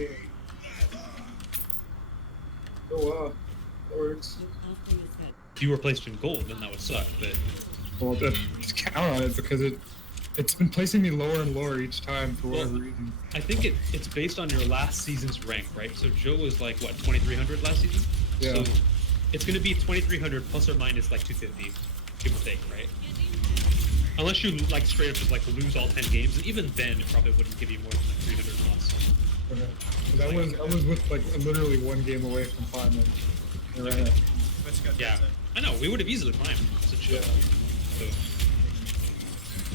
game. Oh wow, that works. If you were placed in gold, then that would suck, but... Well, just count on it because it's been placing me lower and lower each time for whatever reason. I think it's based on your last season's rank, right? So Joe was like, what, 2,300 last season? Yeah. So it's going to be 2,300 plus or minus like 250, give or take, right? Unless you like straight up just like lose all 10 games, and even then it probably wouldn't give you more than like 300 plus. Okay. I was with like literally one game away from platinum. Okay. Yeah, I know, we would have easily climbed. Yeah. So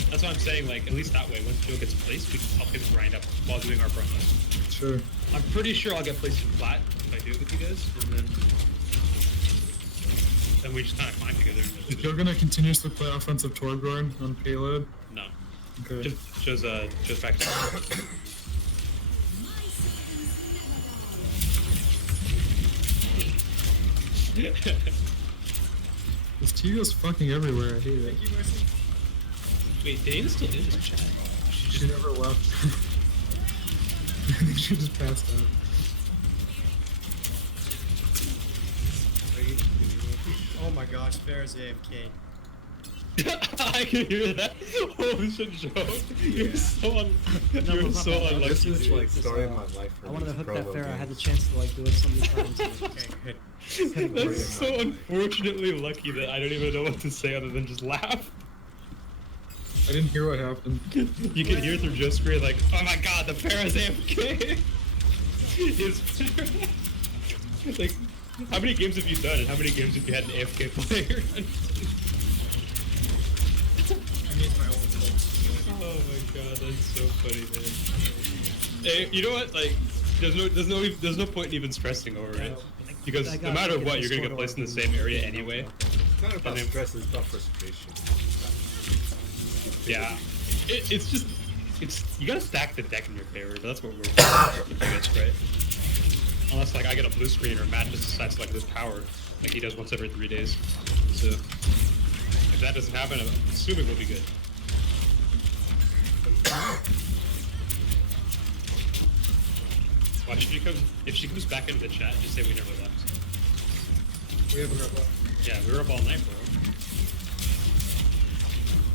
that's what I'm saying, like, at least that way, once Joe gets placed, we can help him grind up while doing our promos. Sure. I'm pretty sure I'll get placed in flat if I do it with you guys, and then we just kind of climb together. Is Joe gonna continuously play offensive Torbjorn on payload? No. Okay. Joe's back to This TV is fucking everywhere, I hate it. Wait, Dana's still in this chat. She never left. I think she just passed out. Oh my gosh, Farrah's AFK. I can hear that. Holy shit, Joe. You're so unlucky. This is like story of my life. I wanted to hook that Farrah. I had the chance to like do it so many times. Okay, good. That's so unfortunately lucky that I don't even know what to say other than just laugh. I didn't hear what happened. You can hear through Joe's screen like, oh my god, the Farrah's AFK! Is Farrah... Like, how many games have you done and how many games have you had an AFK player? Oh my god, that's so funny, man. Hey, you know what? Like, there's no point in even stressing over it. Because no matter what, you're gonna get placed in the same area anyway. It's not about stress, it's about frustration. Yeah, it's just you gotta stack the deck in your favor. That's what we're doing, right? Unless like I get a blue screen or Matt just decides to like lose power, like he does once every 3 days. So if that doesn't happen, I'm assuming we'll be good. Watch if she comes back into the chat, just say we never left. We haven't got left. Yeah, we were up all night, bro.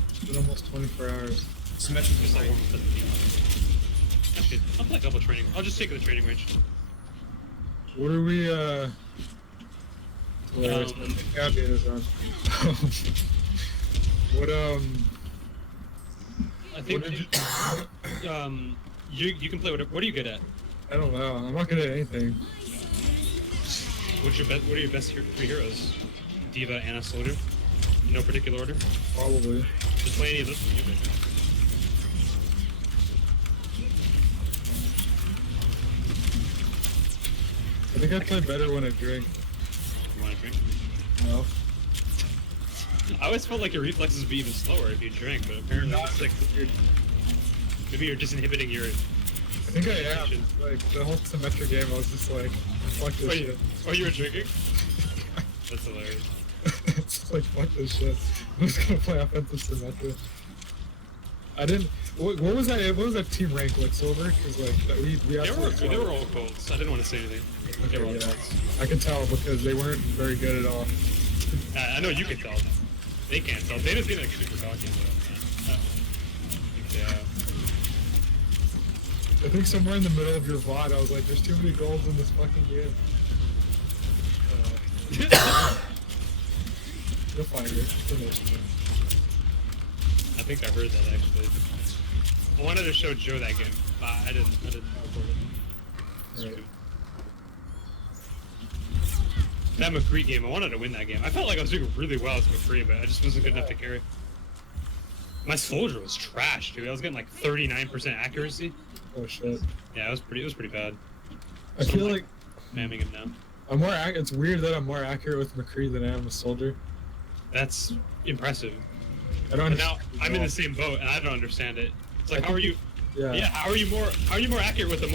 It's been almost 24 hours. Symmetrical Just like actually, I'll play a couple training. I'll just take the training range. What are we, Gabby is on. What, I think you can play whatever. What are you good at? I don't know. I'm not good at anything. What are your best three heroes? Diva, Anna, Soldier? In no particular order? Probably. Just play any of those. You're good. I think I play better when I drink. You want to drink? No. I always felt like your reflexes would be even slower if you drank, but apparently it's like maybe you're just inhibiting your. I think I am. Like the whole Symmetra game, I was just like, fuck this shit. Oh, you were drinking? That's hilarious. It's like, fuck this shit. I'm just gonna play offensive Symmetra. I didn't. What was that? What was that team rank like? Silver? Because like we they were all colds. I didn't want to say anything. Okay, They were all yeah. colds. I can tell because they weren't very good at all. I know you can tell. They can't tell. They just get like super cocky. But, yeah. I think somewhere in the middle of your VOD, I was like, there's too many goals in this fucking game. You'll find it. I think I heard that actually. I wanted to show Joe that game, but I didn't record it. Right. That McCree game, I wanted to win that game. I felt like I was doing really well as McCree, but I just wasn't good enough to carry. My soldier was trash, dude. I was getting like 39% accuracy. Oh shit. Yeah, it was pretty bad. I feel like mamming him now. I'm more. It's weird that I'm more accurate with McCree than I am with Soldier. That's impressive. I don't. But now I'm in the same boat, and I don't understand it. It's like, how are you? Yeah. Yeah. How are you more accurate with the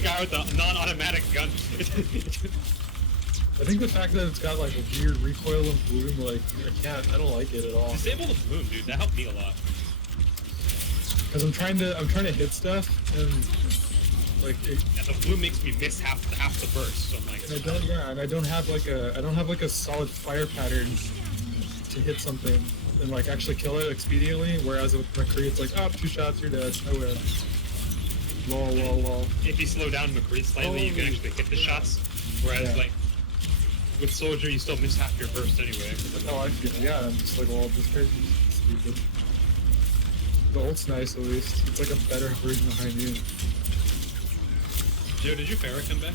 guy with the non-automatic gun? I think the fact that it's got like a weird recoil and bloom, like I don't like it at all. Disable the bloom, dude. That helped me a lot. Because I'm trying to hit stuff, and Like, And the blue makes me miss half the burst. So I'm like, and I don't have like a solid fire pattern to hit something and like actually kill it expediently. Whereas with McCree, it's like, oh, 2 shots, you're dead. I win. Lol. if you slow down McCree slightly, you can actually hit the shots. Whereas like with Soldier, you still miss half your burst anyway. Oh, I feel yeah. I'm just like, well, this crazy stupid. The ult's nice at least. It's like a better version of High Noon. Joe, did your Pharah come back?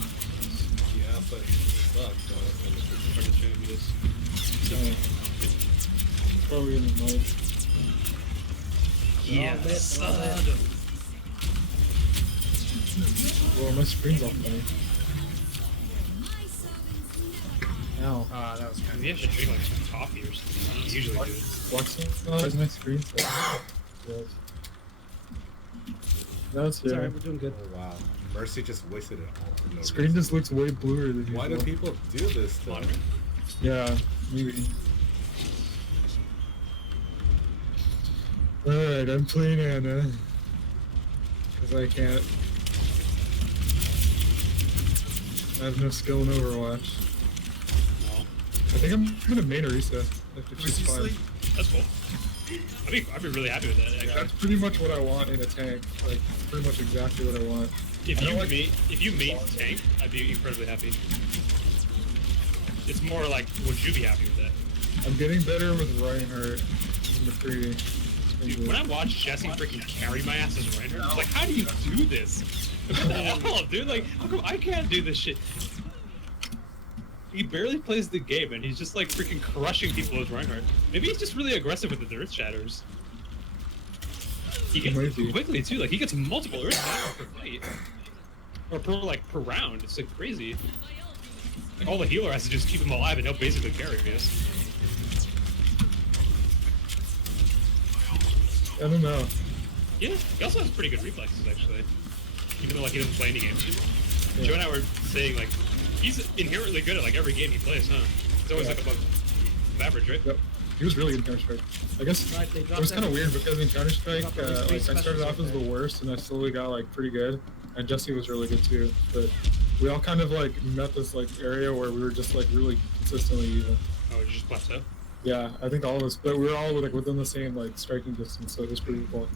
Yeah, but it sucks. So Or did you do this? Probably in the mode. Yes. Well, my screen's all funny. Ow. Ah, that was kind Maybe I should drink like some coffee or something. You usually do. Why is my screen so good? No, it's It's yeah. alright, we're doing good. Oh wow, Mercy just wasted it all for no Screen reason. just looks way bluer than usual. Why do people do this though? Monitor. Yeah, maybe. Alright, I'm playing Anna. Because I can't. I have no skill in Overwatch. No. I think I'm gonna main Orisa. If she's fine. Sleep? That's cool. I'd be really happy with that. Actually. That's pretty much what I want in a tank. Like, pretty much exactly what I want. If I don't like- if you made tank, I'd be incredibly happy. It's more like, would you be happy with that? I'm getting better with Reinhardt and McCree. Dude, when I watch Jesse freaking carry my ass as Reinhardt, I'm like, how do you do this? What the hell, dude? Like, how come I can't do this shit? He barely plays the game, and he's just like freaking crushing people as Reinhardt. Maybe he's just really aggressive with the Earth Shatters. He gets Might be. quickly too. Like he gets multiple Earth Shatters per fight, or per round. It's like crazy. Like all the healer has to just keep him alive, and he'll basically carry us. I don't know. Yeah, he also has pretty good reflexes actually. Even though like he doesn't play any games anymore. Yeah. Joe and I were saying like he's inherently good at like every game he plays, huh? He's always Yeah. like above average, right? Yep. He was really good in Counter-Strike. I guess Right, they it dropped was kind of that- weird because in Counter-Strike, dropped those like, I three started off as the specials, worst and I slowly got like pretty good. And Jesse was really good too. But we all kind of like met this like area where we were just like really consistently even. Oh, you just plateau. Yeah, I think all of us, but we were all like within the same like striking distance, so it was pretty cool.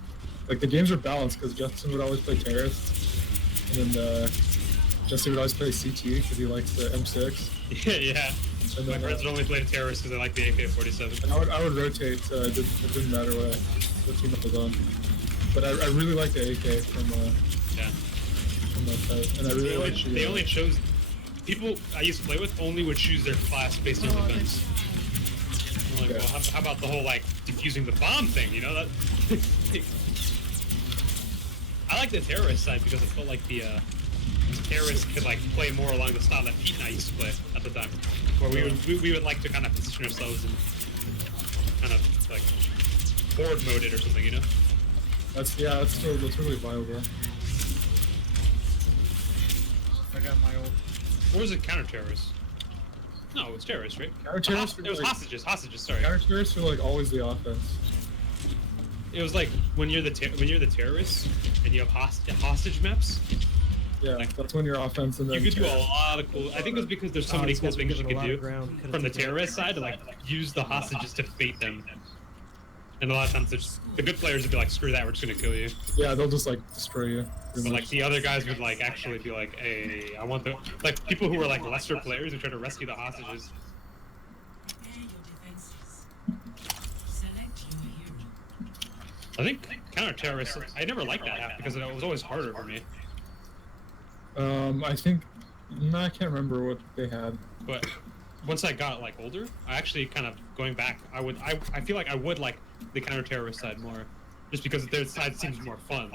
Like the games were balanced because Justin would always play terrorist, and then Jesse would always play CT because he likes the M6. Yeah. And My then, friends would only play terrorists because they like the AK-47. and I would rotate. It didn't matter what team I was on. But I really like the AK from Yeah. that side, and I really like the, They only chose people I used to play with only would choose their class based on defense. I'm like, Yeah. well, how about the whole like defusing the bomb thing? You know that. I like the terrorist side because it felt like the terrorists could like play more along the style that Pete and I used to play at the time, where we would like to kind of position ourselves and kind of like board mode it or something, you know? that's really viable. I got my old. Or was it counter-terrorist? No, it was terrorist, right? Counter-terrorist It was like- hostages, sorry. Counter-terrorists are like always the offense. It was like when you're the terrorist and you have hostage maps, Yeah, Like- that's when your offense and you then could do a lot of cool. I think it was because there's so many these cool guys were things you given a could lot of do ground. Could've from the taken it. terrorist side to like use the hostages to bait them. And a lot of times there's the good players would be like, screw that, we're just gonna kill you. yeah, they'll just like destroy you. But like the other guys would like actually be like, hey, I want the like people who were like lesser players who try to rescue the hostages. I think counter-terrorists, I never liked that half because it was always harder for me. I think, no, I can't remember what they had. But once I got like older, I actually kind of going back, I feel like I would like the counter-terrorist side more, just because their side seems more fun.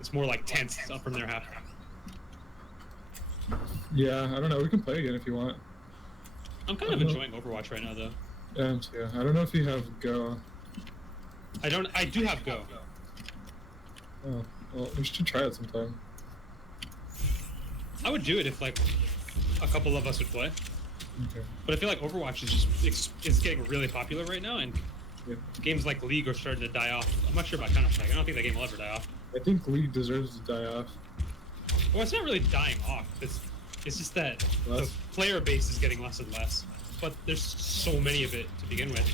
It's more like tense up from their half. Yeah, I don't know. We can play again if you want. I'm kind of enjoying Overwatch right now though. Yeah, yeah. I don't know if you have Go. I do have Go. Oh, well, we should try it sometime. I would do it if like a couple of us would play. Okay. But I feel like Overwatch is just it's getting really popular right now, and Yeah. games like League are starting to die off. I'm not sure about Counter-Strike. I don't think that game will ever die off. I think League deserves to die off. Well, it's not really dying off. It's just that Less? the player base is getting less and less. But there's so many of it to begin with.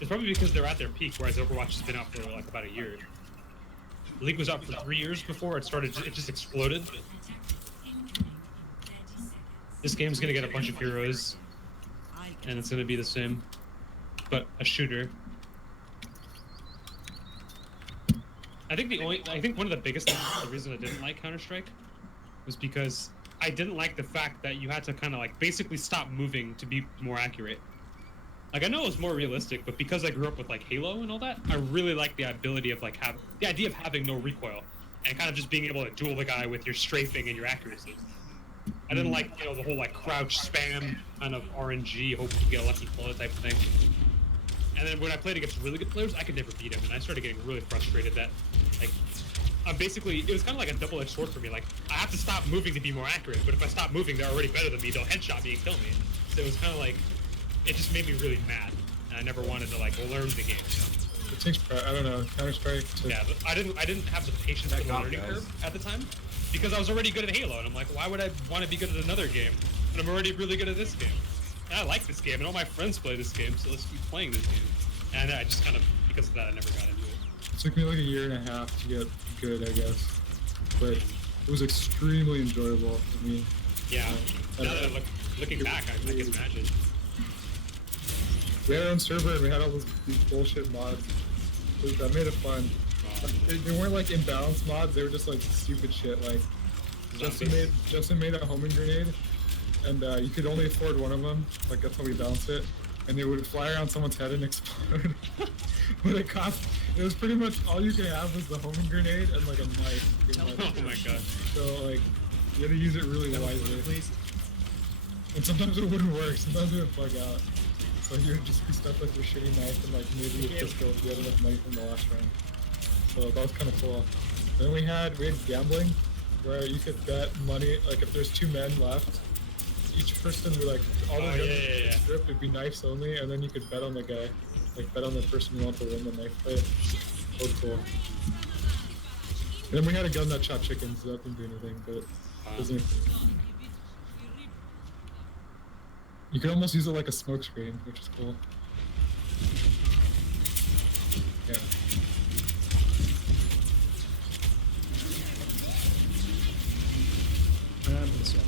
It's probably because they're at their peak, whereas Overwatch has been out for like about a year. The League was out for 3 years before it started. It just exploded. This game's gonna get a bunch of heroes, and it's gonna be the same, but a shooter. I think one of the biggest things, the reason I didn't like Counter-Strike, was because I didn't like the fact that you had to kind of like basically stop moving to be more accurate. Like I know it was more realistic, but because I grew up with like Halo and all that, I really like the ability of like the idea of having no recoil and kind of just being able to duel the guy with your strafing and your accuracy. I didn't like, you know, the whole like crouch spam kind of RNG, hope you get a lucky bullet type of thing. And then when I played against really good players, I could never beat them, and I started getting really frustrated that, like, basically, it was kind of like a double-edged sword for me. Like, I have to stop moving to be more accurate, but if I stop moving, they're already better than me. They'll headshot me and kill me. So it was kind of like, it just made me really mad, and I never wanted to like learn the game. You know? It takes I don't know, Counter-Strike. Yeah, but I didn't have the patience for the learning curve at the time, because I was already good at Halo, and I'm like, why would I want to be good at another game when I'm already really good at this game? And I like this game, and all my friends play this game, so let's keep playing this game. And I just kind of, because of that, I never got into it. It took me like a year and a half to get good, I guess. But it was extremely enjoyable for me. Yeah. Now that I'm looking back, I can imagine. We had our own server and we had all these bullshit mods. That made it fun. They weren't like imbalanced mods, they were just like stupid shit. Like, Justin made a homing grenade, and you could only afford one of them. Like, that's how we balanced it. And they would fly around someone's head and explode. But it was pretty much all you could have was the homing grenade and like a knife. Oh my god. So like, you had to use it really wisely. And sometimes it wouldn't work, sometimes it would bug out. So you would just be stuck with your shitty knife and like maybe a pistol if you had enough money from the last round. So that was kind of cool. Then we had gambling, where you could bet money, like if there's 2 men left, each person would like, all the guns would strip, it'd be knives only, and then you could bet on the guy. Like bet on the person you want to win the knife fight. So cool. And then we had a gun that shot chickens, so that didn't do anything, but it doesn't. You could almost use it like a smoke screen, which is cool. Yeah. This one.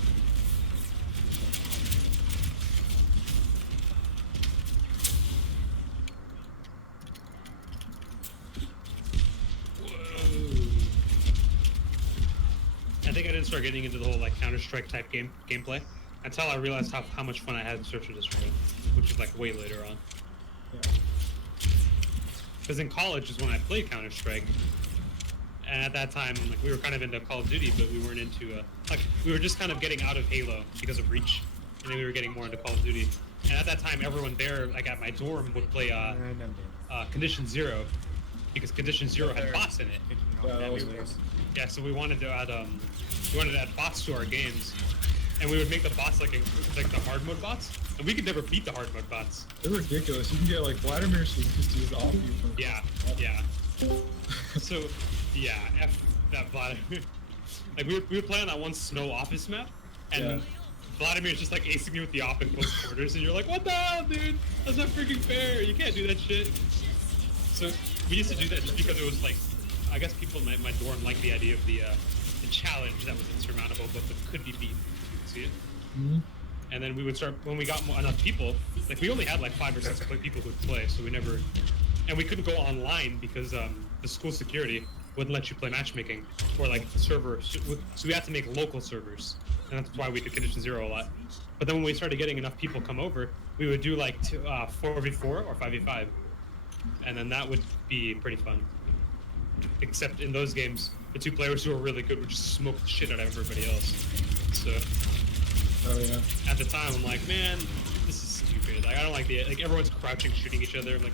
I think I didn't start getting into the whole like Counter-Strike type gameplay until I realized how much fun I had in Search and Destroy, which was like way later on. Because in college is when I played Counter-Strike, and at that time like we were kind of into Call of Duty, but we weren't into like we were just kind of getting out of Halo because of Reach, and then we were getting more into Call of Duty. And at that time, everyone there, like at my dorm, would play Condition Zero, because Condition Zero had bots in it. Yeah, so we wanted to add bots to our games, and we would make the bots like the hard mode bots, and we could never beat the hard mode bots. They're ridiculous. You can get like Vladimir just use off you from. Yeah. So, yeah, F that Vladimir. Like we were playing that one snow office map, and Vladimir's just like acing you with the op in close quarters, and you're like, what the hell, dude? That's not freaking fair. You can't do that shit. So we used to do that just because it was like, I guess people in my dorm liked the idea of the challenge that was insurmountable, but could be beat. See it? Mm-hmm. And then we would start, when we got enough people, like we only had like 5 or 6 people who would play, so we never, and we couldn't go online because the school security wouldn't let you play matchmaking or like servers, so we had to make local servers, and that's why we did Condition Zero a lot. But then when we started getting enough people come over, we would do like 4v4 or 5v5, and then that would be pretty fun. Except in those games, the 2 players who were really good would just smoke the shit out of everybody else. So at the time, I'm like, man, this is stupid. Like I don't like everyone's crouching, shooting each other. I'm like,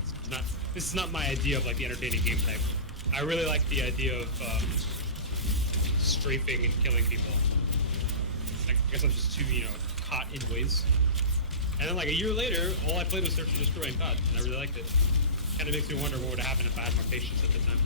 this is not my idea of like the entertaining game type. I really like the idea of strafing and killing people. I guess I'm just too, caught in ways. And then like a year later, all I played was Search and Destroy and COD, and I really liked it. Kind of makes me wonder what would have happened if I had more patience at the time.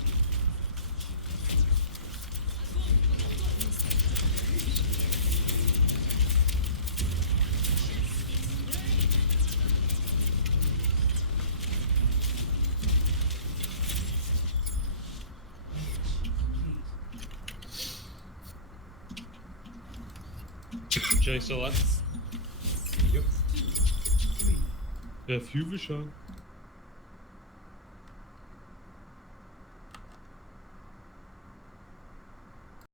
Jay still alive? Yep. If you've a shot.